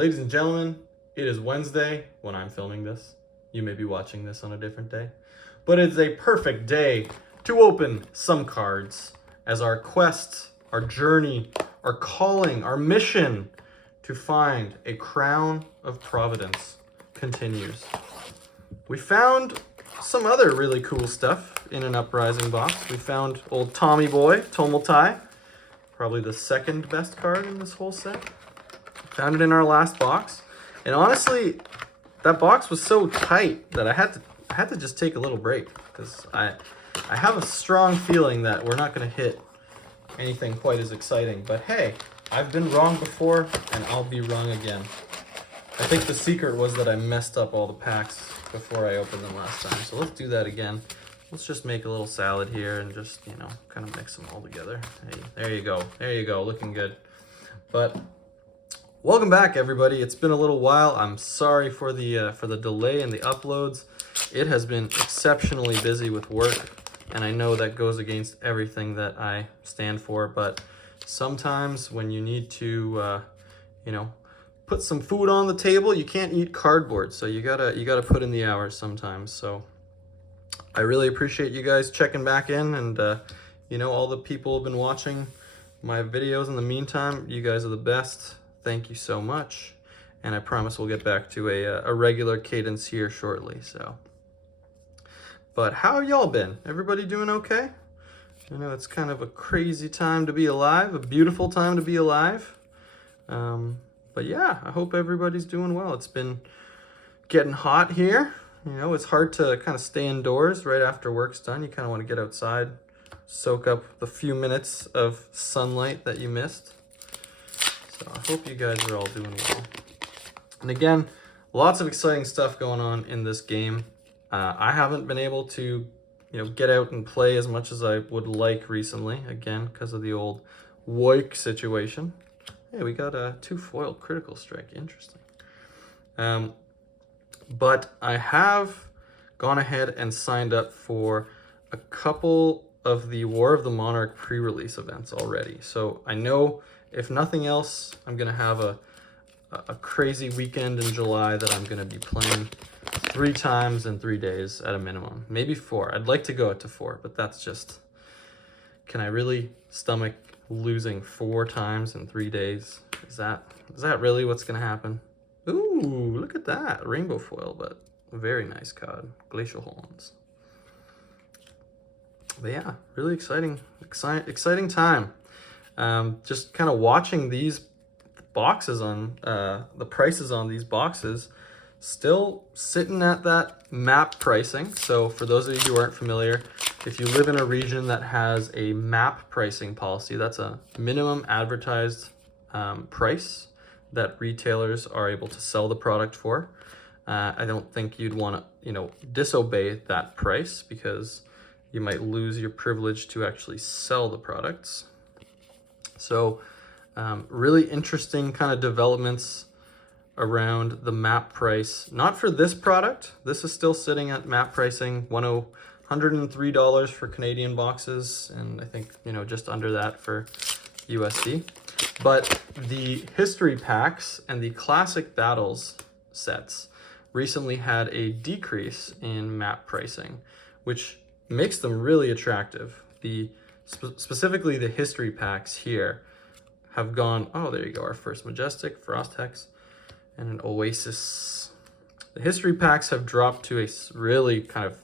Ladies and gentlemen, it is Wednesday when I'm filming this. You may be watching this on a different day, but it's a perfect day to open some cards as our quest, our journey, our calling, our mission to find a crown of providence continues. We found some other really cool stuff in an Uprising box. We found old Tommy Boy, Tomotai, probably the second best card in this whole set. Found it in our last box, and honestly, that box was so tight that I had to just take a little break because I have a strong feeling that we're not going to hit anything quite as exciting. But hey, I've been wrong before, and I'll be wrong again. I think the secret was that I messed up all the packs before I opened them last time, so let's do that again. Let's just make a little salad here and just, you know, kind of mix them all together. Hey, there you go. There you go. Looking good. But welcome back, everybody. It's been a little while. I'm sorry for the delay in the uploads. It has been exceptionally busy with work, and I know that goes against everything that I stand for, but sometimes when you need to, you know, put some food on the table, you can't eat cardboard, so you gotta put in the hours sometimes. So I really appreciate you guys checking back in, and you know, all the people who've been watching my videos in the meantime. You guys are the best. Thank you so much, and I promise we'll get back to a regular cadence here shortly. So, but how have y'all been? Everybody doing okay? You know, it's kind of a crazy time to be alive, a beautiful time to be alive. But yeah, I hope everybody's doing well. It's been getting hot here. You know, it's hard to kind of stay indoors right after work's done. You kind of want to get outside, soak up the few minutes of sunlight that you missed. So I hope you guys are all doing well. And again, lots of exciting stuff going on in this game. I haven't been able to, you know, get out and play as much as I would like recently, again, because of the old woik situation. Hey, we got a 2 foil critical strike. Interesting. But I have gone ahead and signed up for a couple of the War of the Monarch pre-release events already. So I know, if nothing else, I'm going to have a crazy weekend in July that I'm going to be playing 3 times in 3 days at a minimum. Maybe 4. I'd like to go up to 4, but that's just... Can I really stomach losing 4 times in 3 days? Is that really what's going to happen? Ooh, look at that. Rainbow foil, but a very nice card. Glacial Horns. But yeah, really exciting time. Just kind of watching these boxes on, the prices on these boxes, still sitting at that map pricing. So for those of you who aren't familiar, if you live in a region that has a map pricing policy, that's a minimum advertised price that retailers are able to sell the product for. I don't think you'd want to, you know, disobey that price because you might lose your privilege to actually sell the products. So really interesting kind of developments around the map price. Not for this product. This is still sitting at map pricing, $103 for Canadian boxes, and I think, you know, just under that for USD. But the history packs and the classic battles sets recently had a decrease in map pricing, which makes them really attractive. Specifically the history packs here have gone, oh, there you go, our first Majestic, Frost Hex, and an Oasis. The history packs have dropped to a really kind of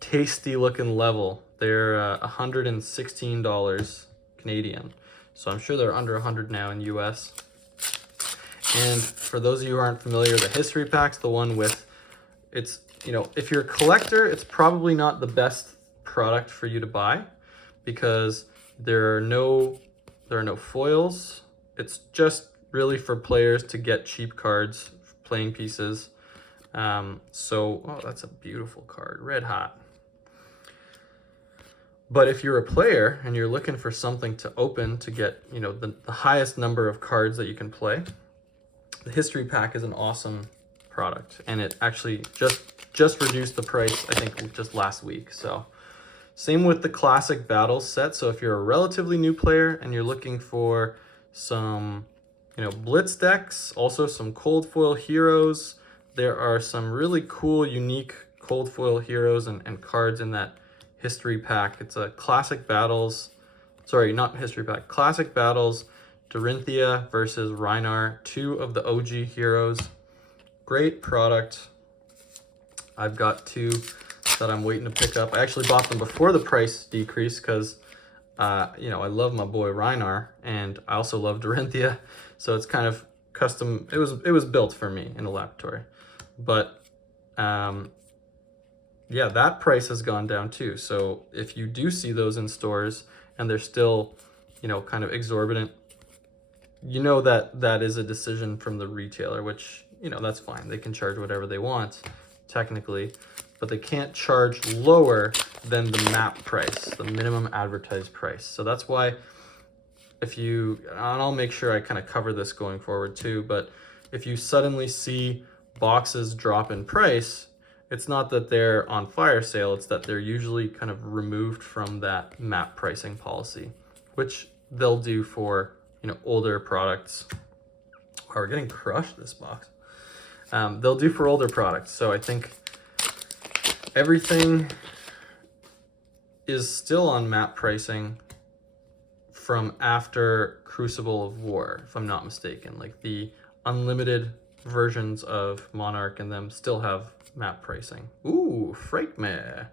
tasty looking level. They're $116 Canadian. So I'm sure they're under 100 now in US. And for those of you who aren't familiar, the history pack's the one with, it's, you know, if you're a collector, it's probably not the best product for you to buy because there are no foils. It's just really for players to get cheap cards, playing pieces. Oh, that's a beautiful card, red hot. But if you're a player and you're looking for something to open to get, you know, the highest number of cards that you can play, the history pack is an awesome product, and it actually just reduced the price, I think, just last week. So same with the classic battles set. So if you're a relatively new player and you're looking for some you know, Blitz decks, also some cold foil heroes. There are some really cool, unique cold foil heroes and cards in that history pack. It's a Classic Battles, sorry, not history pack, Classic Battles, Dorinthia versus Rhinar, 2 of the OG heroes. Great product. I've got 2 that I'm waiting to pick up. I actually bought them before the price decrease because, you know, I love my boy Rhinar, and I also love Dorinthia, so it's kind of custom. It was built for me in a laboratory, but yeah, that price has gone down too. So if you do see those in stores and they're still, you know, kind of exorbitant, you know that that is a decision from the retailer, which, you know, that's fine. They can charge whatever they want, technically, but they can't charge lower than the MAP price, the minimum advertised price. So that's why if you, and I'll make sure I kind of cover this going forward too, but if you suddenly see boxes drop in price, it's not that they're on fire sale, it's that they're usually kind of removed from that MAP pricing policy, which they'll do for, you know, older products. Oh, we're getting crushed this box. They'll do for older products. So I think everything is still on MAP pricing from after Crucible of War, if I'm not mistaken. Like the unlimited versions of Monarch and them still have MAP pricing. Ooh, Frightmare.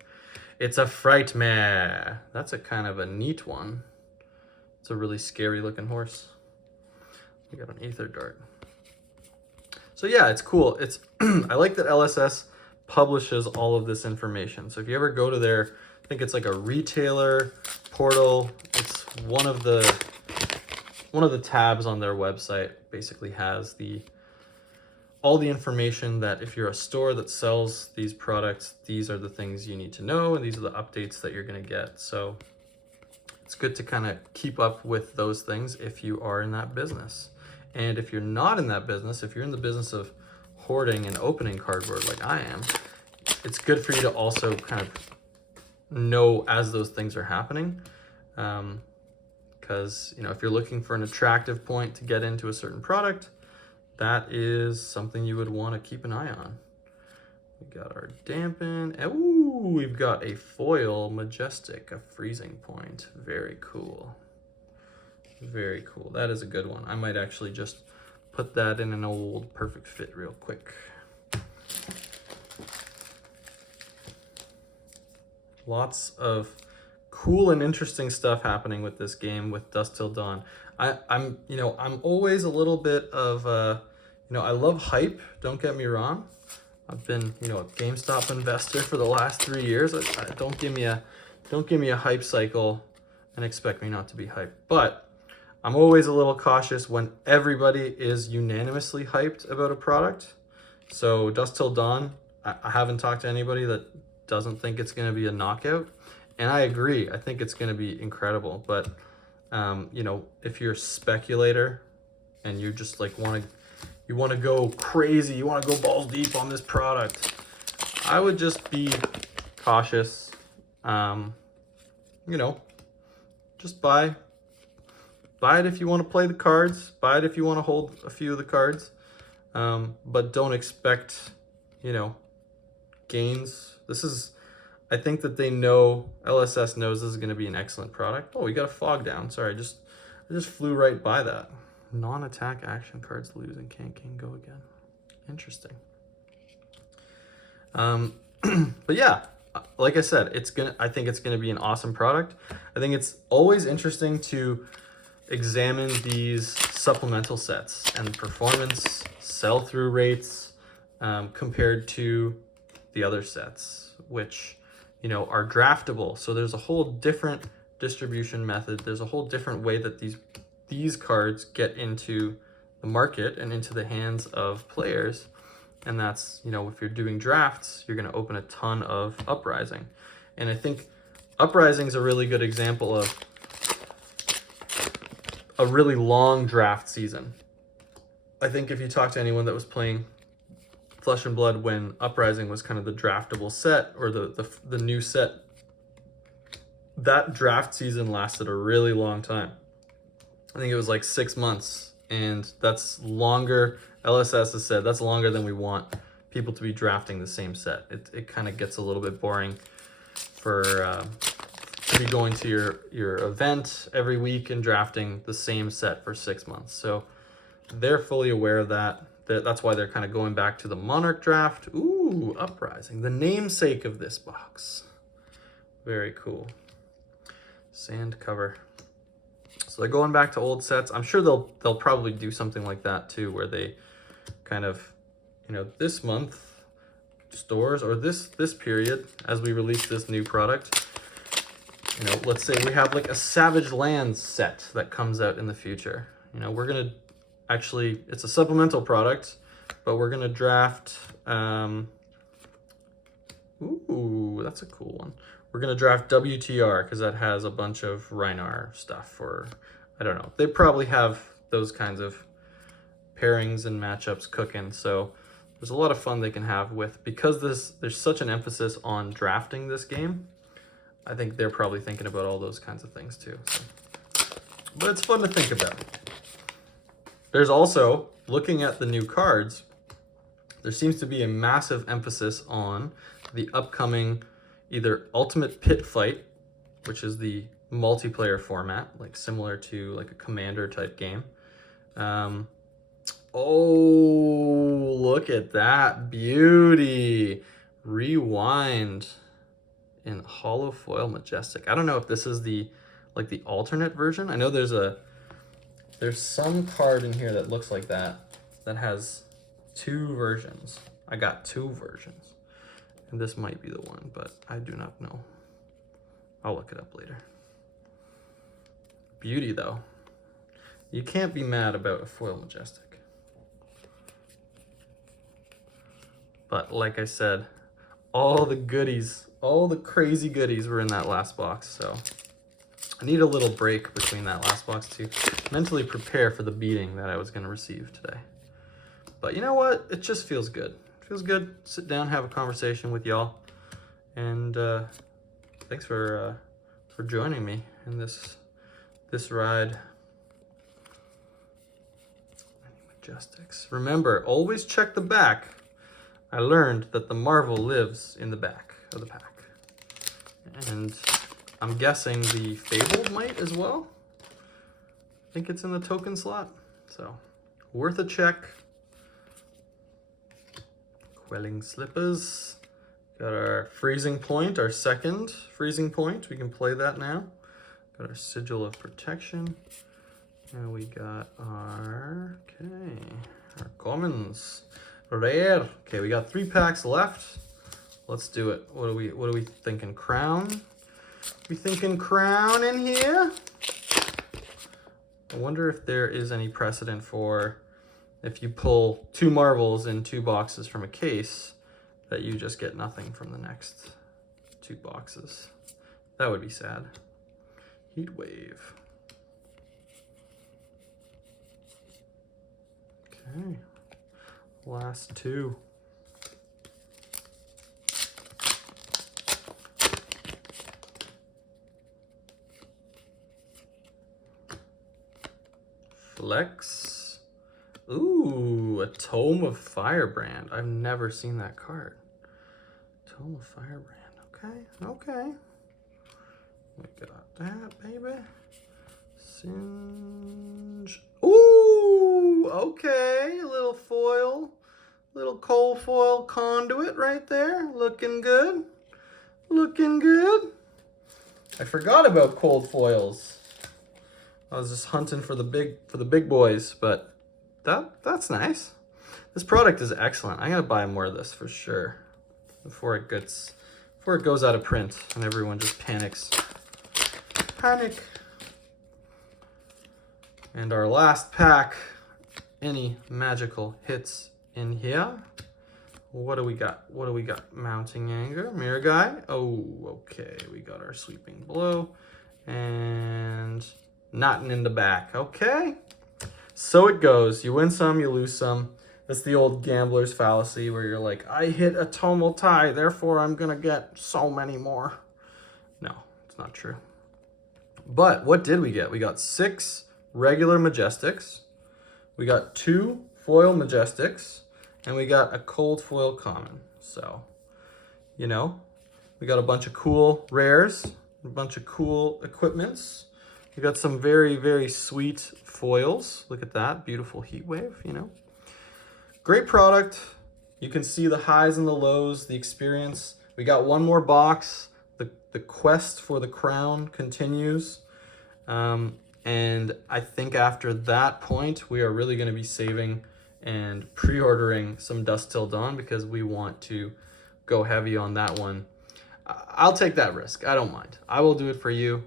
It's a Frightmare. That's a kind of a neat one. It's a really scary looking horse. We got an Aether Dart. So yeah, it's cool. It's I like that LSS publishes all of this information. So if you ever go to their, I think it's like a retailer portal, it's one of the tabs on their website basically has all the information that if you're a store that sells these products, these are the things you need to know, and these are the updates that you're going to get. So it's good to kind of keep up with those things if you are in that business. And if you're not in that business, if you're in the business of hoarding and opening cardboard like I am, it's good for you to also kind of know as those things are happening. Because, you know, if you're looking for an attractive point to get into a certain product, that is something you would want to keep an eye on. We got our dampen. Ooh, we've got a foil majestic, a freezing point. Very cool. Very cool. That is a good one. I might actually just put that in an old perfect fit real quick. Lots of cool and interesting stuff happening with this game with Dusk Till Dawn. I'm always a little bit of I love hype, don't get me wrong. I've been, a GameStop investor for the last 3 years. Don't give me a hype cycle and expect me not to be hyped. But I'm always a little cautious when everybody is unanimously hyped about a product. So Dusk Till Dawn, I haven't talked to anybody that doesn't think it's going to be a knockout. And I agree. I think it's going to be incredible. But, if you're a speculator and you just you want to go crazy, you want to go balls deep on this product, I would just be cautious. Just buy it if you want to play the cards, buy it if you want to hold a few of the cards, but don't expect, gains. I think that LSS knows this is going to be an excellent product. Oh, we got a fog down. Sorry, I just flew right by that. Non-attack action cards lose and can't go again. Interesting. But yeah, like I said, I think it's gonna be an awesome product. I think it's always interesting to examine these supplemental sets and performance, sell-through rates, compared to the other sets, which are draftable. So there's a whole different distribution method. There's a whole different way that these cards get into the market and into the hands of players. And that's, if you're doing drafts, you're going to open a ton of Uprising. And I think Uprising is a really good example of a really long draft season. I think if you talk to anyone that was playing Flesh and Blood when Uprising was kind of the draftable set or the new set, that draft season lasted a really long time. I think it was like 6 months And that's longer. LSS has said that's longer than we want people to be drafting the same set. It kind of gets a little bit boring for to be going to your event every week and drafting the same set for 6 months. So they're fully aware of that. That's why they're kind of going back to the Monarch draft. Ooh, Uprising, the namesake of this box. Very cool. Sand cover. So they're going back to old sets. I'm sure they'll probably do something like that too, where they kind of, you know, this month stores or this period as we release this new product, you know, let's say we have like a Savage Lands set that comes out in the future. You know, we're gonna actually, it's a supplemental product, but we're gonna draft. Ooh, that's a cool one. We're gonna draft WTR because that has a bunch of Rhinar stuff, or I don't know. They probably have those kinds of pairings and matchups cooking. So there's a lot of fun they can have with, because there's such an emphasis on drafting this game. I think they're probably thinking about all those kinds of things too. So. But it's fun to think about. There's also, looking at the new cards, there seems to be a massive emphasis on the upcoming either Ultimate Pit Fight, which is the multiplayer format, like similar to like a Commander type game. Oh, look at that beauty. Rewind in Hollow Foil Majestic. I don't know if this is the like the alternate version. I know there's some card in here that looks like that has 2 versions. I got 2 versions. And this might be the one, but I do not know. I'll look it up later. Beauty though. You can't be mad about a Foil Majestic. But like I said, all the goodies, all the crazy goodies were in that last box. So I need a little break between that last box to mentally prepare for the beating that I was going to receive today. But you know what? It just feels good. It feels good. Sit down, have a conversation with y'all. And thanks for joining me in this ride. Majestics. Remember, always check the back. I learned that the Marvel lives in the back of the pack. And I'm guessing the Fabled might as well. I think it's in the token slot. So, worth a check. Quelling Slippers. Got our Freezing Point, our second Freezing Point. We can play that now. Got our Sigil of Protection. And we got our commons. Rare. Okay, we got 3 packs left. Let's do it. What are we thinking? Crown? We thinking crown in here? I wonder if there is any precedent for if you pull 2 marvels in 2 boxes from a case that you just get nothing from the next 2 boxes. That would be sad. Heat Wave. Okay. Last 2. Flex. Ooh, a Tome of Firebrand. I've never seen that card. Tome of Firebrand. Okay. We got that, baby. Singe. Ooh, okay. A little foil. Little cold foil conduit right there. Looking good. Looking good. I forgot about cold foils. I was just hunting for the big boys, but that's nice. This product is excellent. I gotta buy more of this for sure before it goes out of print and everyone just panics. Panic. And our last pack. Any magical hits in here? What do we got? Mounting Anger, Mirror Guy. Oh, okay. We got our Sweeping Blow and Knotting in the back. Okay. So it goes. You win some, you lose some. That's the old gambler's fallacy where you're like, I hit a tonal tie, therefore I'm gonna get so many more. No, it's not true. But what did we get? We got 6 regular Majestics. We got 2 foil Majestics, and we got a cold foil common. So, you know, we got a bunch of cool rares, a bunch of cool equipments. We got some very, very sweet foils. Look at that, beautiful heat wave, you know. Great product. You can see the highs and the lows, the experience. We got one more box. The quest for the crown continues. And I think after that point, we are really going to be saving and pre-ordering some Dusk Till Dawn because we want to go heavy on that one. I'll take that risk. I don't mind. I will do it for you.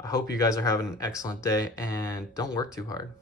I hope you guys are having an excellent day and don't work too hard.